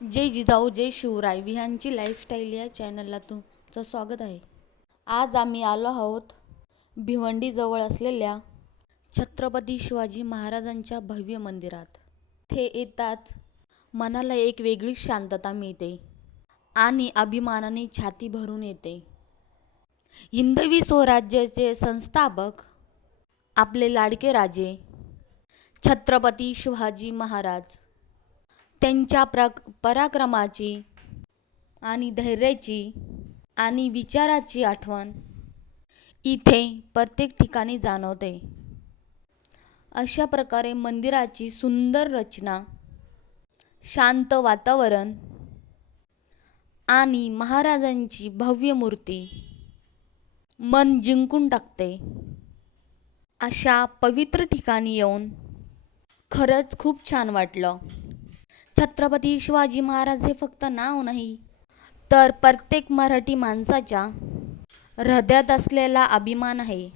जय जिजाऊ जय Shivray विहांची lifestyle या चॅनलला तुमचं स्वागत आहे. आज आम्ही आलो आहोत भिवंडीजवळ असलेल्या छत्रपती शिवाजी महाराजांच्या भव्य मंदिरात. ते येताच मनाला एक वेगळीच शांतता मिळते आणि अभिमानाने छाती भरून येते. हिंदवी स्वराज्याचे संस्थापक आपले लाडके राजे छत्रपती शिवाजी महाराज, त्यांच्या पराक्रमाची आणि धैर्याची आणि विचाराची आठवण इथे प्रत्येक ठिकाणी जाणवते. अशा प्रकारे मंदिराची सुंदर रचना, शांत वातावरण आणि महाराजांची भव्य मूर्ती मन जिंकून टाकते. अशा पवित्र ठिकाणी येऊन खरंच खूप छान वाटलं. छत्रपती शिवाजी महाराज हे फक्त नाव नाही, तर प्रत्येक मराठी माणसाच्या हृदयात असलेला अभिमान आहे.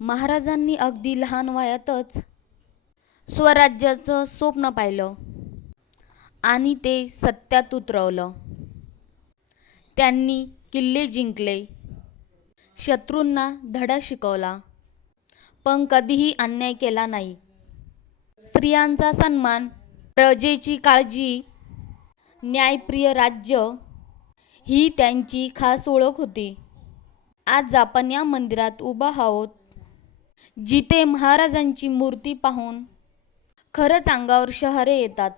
महाराजांनी अगदी लहान वयातच स्वराज्याचं स्वप्न पाहिलं आणि ते सत्यात उतरवलं. त्यांनी किल्ले जिंकले, शत्रूंना धडा शिकवला, पण कधीही अन्याय केला नाही. स्त्रियांचा सन्मान, प्रजेची काळजी, न्यायप्रिय राज्य ही त्यांची खास ओळख होती. आज आपण या मंदिरात उभा आहोत, जिथे महाराजांची मूर्ती पाहून खरंच अंगावर शहारे येतात.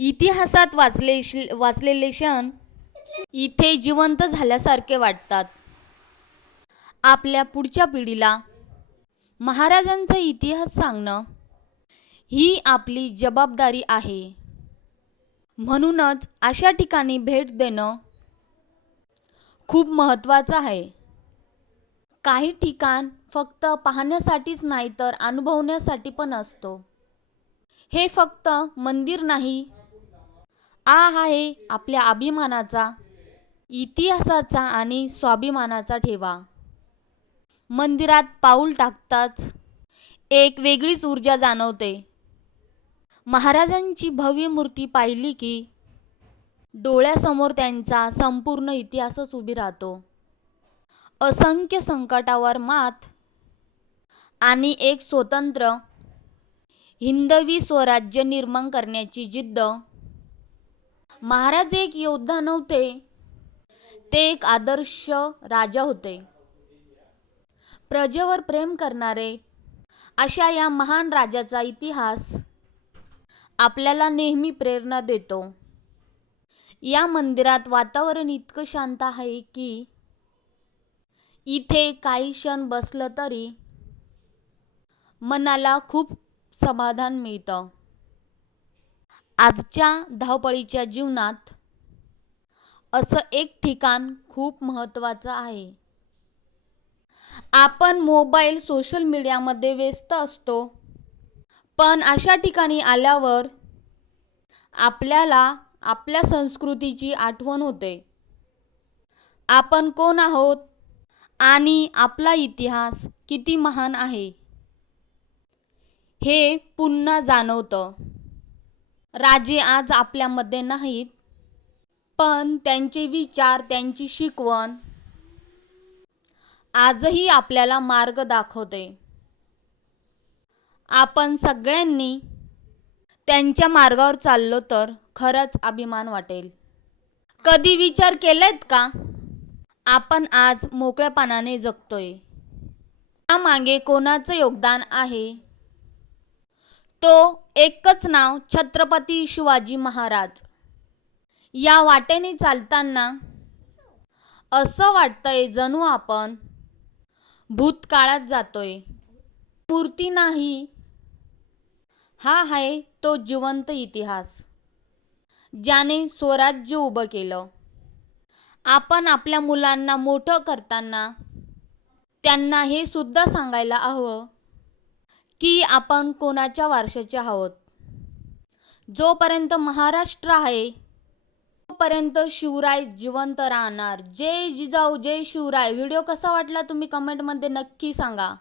इतिहासात वाचलेले क्षण इथे जिवंत झाल्यासारखे वाटतात. आपल्या पुढच्या पिढीला महाराजांचा इतिहास सांगणं ही आपली जबाबदारी आहे. म्हणूनच अशा ठिकाणी भेट देणं खूप महत्त्वाचं आहे. काही ठिकाण फक्त पाहण्यासाठीच नाही, तर अनुभवण्यासाठी पण असतो. हे फक्त मंदिर नाही, आहे आपल्या अभिमानाचा, इतिहासाचा आणि स्वाभिमानाचा ठेवा. मंदिरात पाऊल टाकताच एक वेगळीच ऊर्जा जाणवते. महाराजांची भव्य मूर्ती पाहिली की डोळ्यासमोर त्यांचा संपूर्ण इतिहासच उभी राहतो. असंख्य संकटावर मात आणि एक स्वतंत्र हिंदवी स्वराज्य निर्माण करण्याची जिद्द. महाराज एक योद्धा नव्हते, ते एक आदर्श राजा होते. प्रजेवर प्रेम करणारे अशा या महान राजाचा इतिहास आपल्याला नेहमी प्रेरणा देतो. या मंदिरात वातावरण इतकं शांत आहे की इथे काही क्षण बसलं तरी मनाला खूप समाधान मिळतं. आजच्या धावपळीच्या जीवनात असं एक ठिकाण खूप महत्त्वाचं आहे. आपण मोबाईल, सोशल मीडियामध्ये व्यस्त असतो, पण अशा ठिकाणी आल्यावर आपल्याला आपल्या संस्कृतीची आठवण होते. आपण कोण आहोत आणि आपला इतिहास किती महान आहे हे पुन्हा जाणवतं. राजे आज आपल्यामध्ये नाहीत, पण त्यांचे विचार, त्यांची शिकवण आजही आपल्याला मार्ग दाखवते. आपण सगळ्यांनी त्यांच्या मार्गावर चाललो तर खरंच अभिमान वाटेल. कधी विचार केलेत का, आपण आज मोकळेपणाने जगतोय, यामागे कोणाचं योगदान आहे? तो एकच नाव, छत्रपती शिवाजी महाराज. या वाटेने चालताना असं वाटतंय जणू आपण भूतकाळात जातोय. मूर्ती नाही, हा आहे तो जिवंत इतिहास, ज्याने स्वराज्य उभं केलं. आपण आपल्या मुलांना मोठं करताना त्यांना हे सुद्धा सांगायला हवं की आपण कोणाच्या वारशाचे आहोत. जोपर्यंत महाराष्ट्र आहे तोपर्यंत शिवराय जिवंत राहणार. जय जिजाऊ जय शिवराय. व्हिडिओ कसा वाटला तुम्ही कमेंटमध्ये नक्की सांगा.